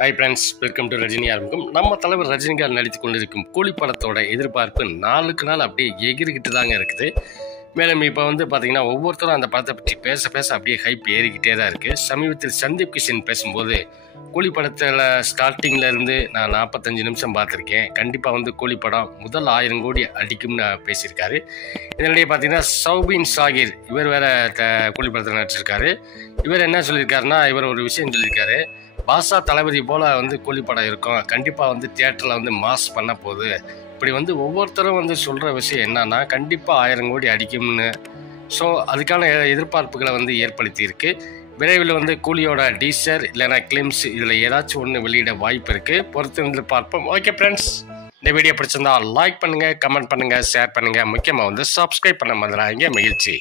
Hi friends, welcome to Rajini ஆரம்பிக்கும். நம்ம தலைவர் ரஜினிகாந்த் நடித்து கொண்டிருக்கும் கூலி படத்தோட எதிர்பார்ப்பு நாளுக்கு நாள் அப்படியே எகிரிக்கிட்டு தாங்க இருக்குது. மேலும் இப்போ பார்த்தீங்கன்னா ஒவ்வொருத்தரும் அந்த படத்தை பற்றி பேச அப்படியே ஹைப் ஏறிக்கிட்டே தான் இருக்குது. சமீபத்தில் சந்தீப் கிஷன் பேசும்போது கூலி படத்தில் ஸ்டார்டிங்கில் இருந்து நான் 45 நிமிஷம் பார்த்துருக்கேன், கண்டிப்பாக கூலி படம் முதல் 1000 கோடி அடிக்கும்னு பேசியிருக்காரு. இதனிடையே பார்த்தீங்கன்னா சௌபின் ஷாகிர் இவர் வேற கூலி படத்தில் நடிச்சிருக்காரு. இவர் என்ன சொல்லியிருக்காருன்னா, இவர் ஒரு விஷயம் சொல்லியிருக்காரு, பாஷா தளபதி போல் கூலி படம் இருக்கும், கண்டிப்பாக தியேட்டரில் மாஸ் பண்ண போகுது. இப்படி ஒவ்வொருத்தரும் சொல்கிற விஷயம் என்னன்னா, கண்டிப்பாக 1000 கோடி அடிக்கும்னு. ஸோ அதுக்கான எதிர்பார்ப்புகளை ஏற்படுத்தி இருக்கு. விரைவில் கூலியோட டீசர் இல்லைனா கிளிம்ஸ் இதில் ஏதாச்சும் ஒன்று வெளியிட வாய்ப்பு இருக்குது. பொறுத்து பார்ப்போம். ஓகே ஃப்ரெண்ட்ஸ், இந்த வீடியோ பிடிச்சிருந்தா லைக் பண்ணுங்கள், கமெண்ட் பண்ணுங்கள், ஷேர் பண்ணுங்கள். முக்கியமாக சப்ஸ்கிரைப் பண்ண மறந்துடாதீங்க. மகிழ்ச்சி.